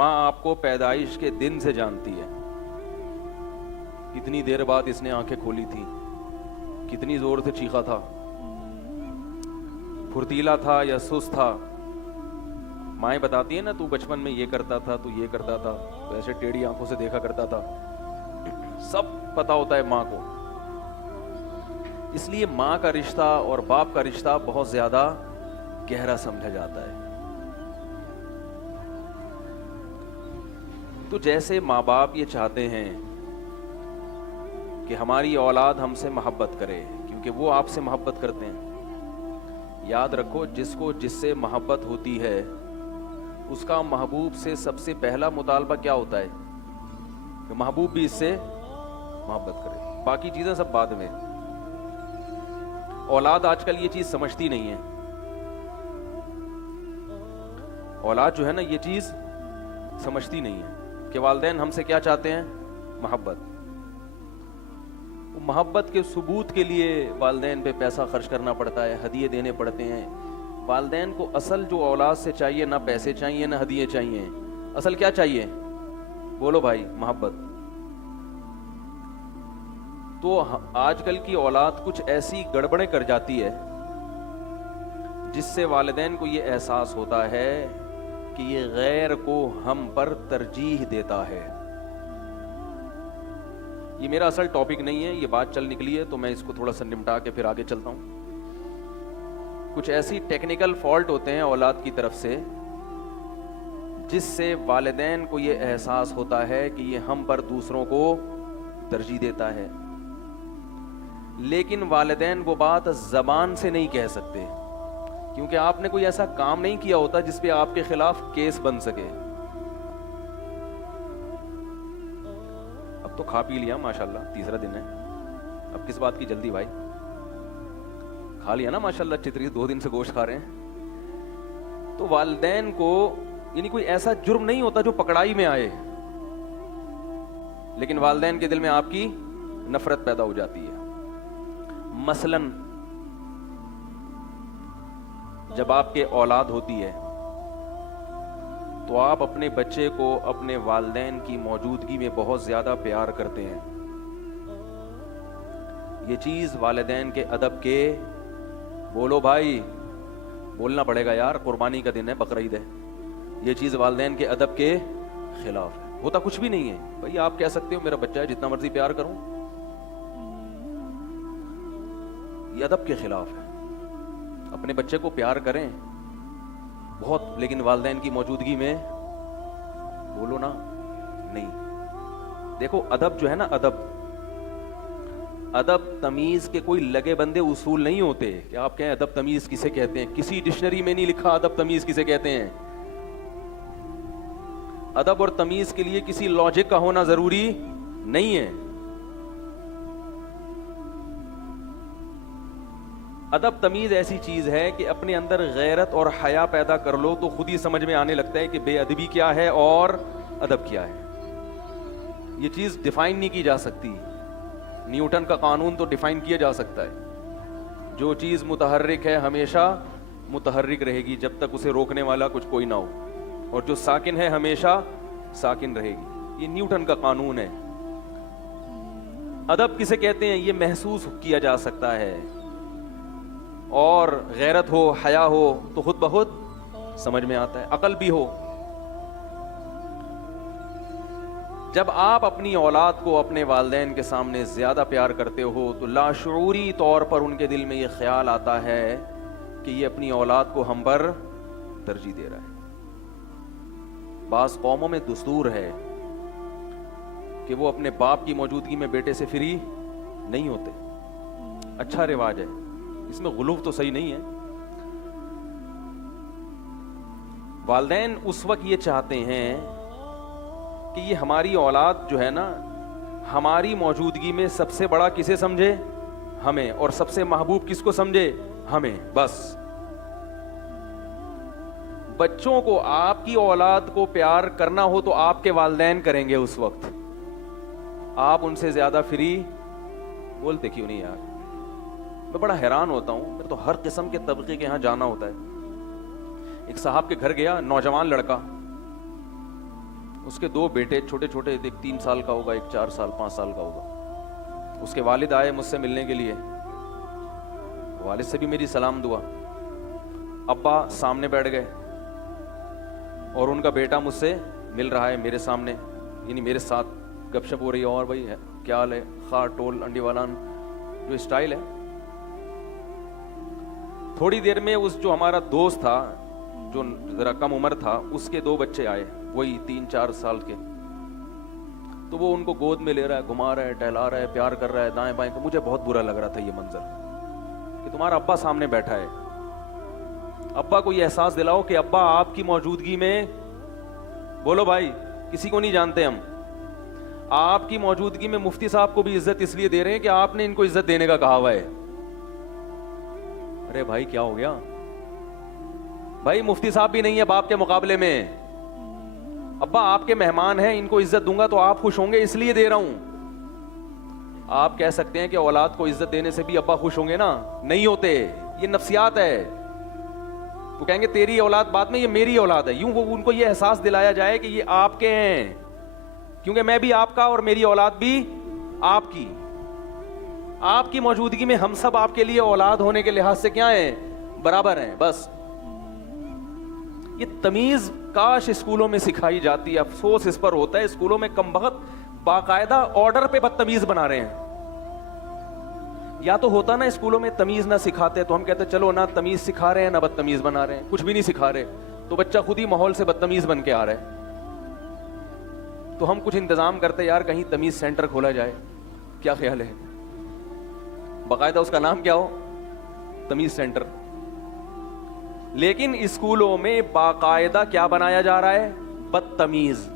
ماں آپ کو پیدائش کے دن سے جانتی ہے، کتنی دیر بعد اس نے آنکھیں کھولی تھی، کتنی زور سے چیخا تھا، پھرتیلا تھا یا سست تھا. مائیں بتاتی ہیں نا تو بچپن میں یہ کرتا تھا، تو یہ کرتا تھا، تو ایسے ٹیڑھی آنکھوں سے دیکھا کرتا تھا. سب پتا ہوتا ہے ماں کو. اس لیے ماں کا رشتہ اور باپ کا رشتہ بہت زیادہ گہرا سمجھا جاتا ہے. تو جیسے ماں باپ یہ چاہتے ہیں کہ ہماری اولاد ہم سے محبت کرے کیونکہ وہ آپ سے محبت کرتے ہیں. یاد رکھو جس کو جس سے محبت ہوتی ہے اس کا محبوب سے سب سے پہلا مطالبہ کیا ہوتا ہے کہ محبوب بھی اس سے محبت کرے. باقی چیزیں سب بعد میں. اولاد آج کل یہ چیز سمجھتی نہیں ہے. اولاد جو ہے نا یہ چیز سمجھتی نہیں ہے کہ والدین ہم سے کیا چاہتے ہیں، محبت. محبت کے ثبوت کے لیے والدین پہ پیسہ خرچ کرنا پڑتا ہے، ہدیے دینے پڑتے ہیں. والدین کو اصل جو اولاد سے چاہیے نہ پیسے چاہیے نہ ہدیے چاہیے، اصل کیا چاہیے؟ بولو بھائی، محبت. تو آج کل کی اولاد کچھ ایسی گڑبڑیں کر جاتی ہے جس سے والدین کو یہ احساس ہوتا ہے کہ یہ غیر کو ہم پر ترجیح دیتا ہے. یہ میرا اصل ٹاپک نہیں ہے، یہ بات چل نکلی ہے تو میں اس کو تھوڑا سا نمٹا کے پھر آگے چلتا ہوں. کچھ ایسی ٹیکنیکل فالٹ ہوتے ہیں اولاد کی طرف سے جس سے والدین کو یہ احساس ہوتا ہے کہ یہ ہم پر دوسروں کو ترجیح دیتا ہے. لیکن والدین وہ بات زبان سے نہیں کہہ سکتے کیونکہ آپ نے کوئی ایسا کام نہیں کیا ہوتا جس پہ آپ کے خلاف کیس بن سکے. اب تو کھا پی لیا ماشاءاللہ، تیسرا دن ہے، اب کس بات کی جلدی بھائی؟ کھا لیا نا ماشاءاللہ اچھی طریقے، 2 دن سے گوشت کھا رہے ہیں. تو والدین کو یعنی کوئی ایسا جرم نہیں ہوتا جو پکڑائی میں آئے، لیکن والدین کے دل میں آپ کی نفرت پیدا ہو جاتی ہے. مثلاً جب آپ کے اولاد ہوتی ہے تو آپ اپنے بچے کو اپنے والدین کی موجودگی میں بہت زیادہ پیار کرتے ہیں. یہ چیز والدین کے ادب کے، بولو بھائی، بولنا پڑے گا یار، قربانی کا دن ہے، بقرعید ہے. یہ چیز والدین کے ادب کے خلاف ہے. ہوتا کچھ بھی نہیں ہے بھائی، آپ کہہ سکتے ہو میرا بچہ ہے جتنا مرضی پیار کروں، یہ ادب کے خلاف ہے. اپنے بچے کو پیار کریں بہت، لیکن والدین کی موجودگی میں بولو نا نہیں. دیکھو ادب جو ہے نا، ادب تمیز کے کوئی لگے بندے اصول نہیں ہوتے کہ آپ کہیں ادب تمیز کسے کہتے ہیں. کسی ڈکشنری میں نہیں لکھا ادب تمیز کسے کہتے ہیں. ادب اور تمیز کے لیے کسی لاجک کا ہونا ضروری نہیں ہے. ادب تمیز ایسی چیز ہے کہ اپنے اندر غیرت اور حیا پیدا کر لو تو خود ہی سمجھ میں آنے لگتا ہے کہ بے ادبی کیا ہے اور ادب کیا ہے. یہ چیز ڈیفائن نہیں کی جا سکتی. نیوٹن کا قانون تو ڈیفائن کیا جا سکتا ہے. جو چیز متحرک ہے ہمیشہ متحرک رہے گی جب تک اسے روکنے والا کچھ کوئی نہ ہو، اور جو ساکن ہے ہمیشہ ساکن رہے گی. یہ نیوٹن کا قانون ہے. ادب کسے کہتے ہیں؟ یہ محسوس کیا جا سکتا ہے، اور غیرت ہو، حیا ہو تو خود بخود سمجھ میں آتا ہے، عقل بھی ہو. جب آپ اپنی اولاد کو اپنے والدین کے سامنے زیادہ پیار کرتے ہو تو لاشعوری طور پر ان کے دل میں یہ خیال آتا ہے کہ یہ اپنی اولاد کو ہم پر ترجیح دے رہا ہے. بعض قوموں میں دستور ہے کہ وہ اپنے باپ کی موجودگی میں بیٹے سے فری نہیں ہوتے. اچھا رواج ہے، اس میں غلو تو صحیح نہیں ہے. والدین اس وقت یہ چاہتے ہیں کہ یہ ہماری اولاد جو ہے نا ہماری موجودگی میں سب سے بڑا کسے سمجھے؟ ہمیں. اور سب سے محبوب کس کو سمجھے؟ ہمیں. بس بچوں کو آپ کی اولاد کو پیار کرنا ہو تو آپ کے والدین کریں گے. اس وقت آپ ان سے زیادہ فری بولتے کیوں نہیں یار؟ میں بڑا حیران ہوتا ہوں، میرے تو ہر قسم کے طبقے کے یہاں جانا ہوتا ہے. ایک صاحب کے گھر گیا، نوجوان لڑکا، اس کے 2 بیٹے چھوٹے چھوٹے، ایک 3 سال کا ہوگا، ایک 4 سال 5 سال کا ہوگا. اس کے والد آئے مجھ سے ملنے کے لیے، والد سے بھی میری سلام دعا. ابا سامنے بیٹھ گئے اور ان کا بیٹا مجھ سے مل رہا ہے میرے سامنے، یعنی میرے ساتھ گپ شپ ہو رہی ہے. اور بھائی کیا حال ہے، خار ٹول انڈی والان، جو اسٹائل ہے. تھوڑی دیر میں اس جو ہمارا دوست تھا جو ذرا کم عمر تھا، اس کے 2 بچے آئے، وہی 3-4 سال کے. تو وہ ان کو گود میں لے رہا ہے، گھما رہا ہے، ٹہلا رہا ہے، پیار کر رہا ہے دائیں بائیں. تو مجھے بہت برا لگ رہا تھا یہ منظر کہ تمہارا ابا سامنے بیٹھا ہے. ابا کو یہ احساس دلاؤ کہ ابا آپ کی موجودگی میں، بولو بھائی، کسی کو نہیں جانتے ہم، آپ کی موجودگی میں مفتی صاحب کو بھی عزت اس لیے دے رہے ہیں کہ آپ نے ان کو عزت دینے کا کہا ہوا ہے. ارے بھائی کیا ہو گیا بھائی، مفتی صاحب بھی نہیں ہے باپ کے مقابلے میں. ابا آپ کے مہمان ہیں، ان کو عزت دوں گا تو آپ خوش ہوں گے، اس لیے دے رہا ہوں. آپ کہہ سکتے ہیں کہ اولاد کو عزت دینے سے بھی ابا خوش ہوں گے نا، نہیں ہوتے، یہ نفسیات ہے. وہ کہیں گے تیری اولاد، بعد میں یہ میری اولاد ہے. یوں وہ ان کو یہ احساس دلایا جائے کہ یہ آپ کے ہیں، کیونکہ میں بھی آپ کا اور میری اولاد بھی آپ کی. آپ کی موجودگی میں ہم سب آپ کے لیے اولاد ہونے کے لحاظ سے کیا ہیں، برابر ہیں. بس یہ تمیز کاش اسکولوں میں سکھائی جاتی ہے. افسوس اس پر ہوتا ہے اسکولوں میں کم بخت باقاعدہ آرڈر پہ بدتمیز بنا رہے ہیں. یا تو ہوتا نا اسکولوں میں تمیز نہ سکھاتے تو ہم کہتے چلو نہ تمیز سکھا رہے ہیں نہ بدتمیز بنا رہے ہیں. کچھ بھی نہیں سکھا رہے تو بچہ خود ہی ماحول سے بدتمیز بن کے آ رہا ہے. تو ہم کچھ انتظام کرتے یار کہیں تمیز سینٹر کھولا جائے. کیا خیال ہے؟ باقاعدہ اس کا نام کیا ہو، تمیز سینٹر. لیکن اسکولوں میں باقاعدہ کیا بنایا جا رہا ہے، بدتمیز.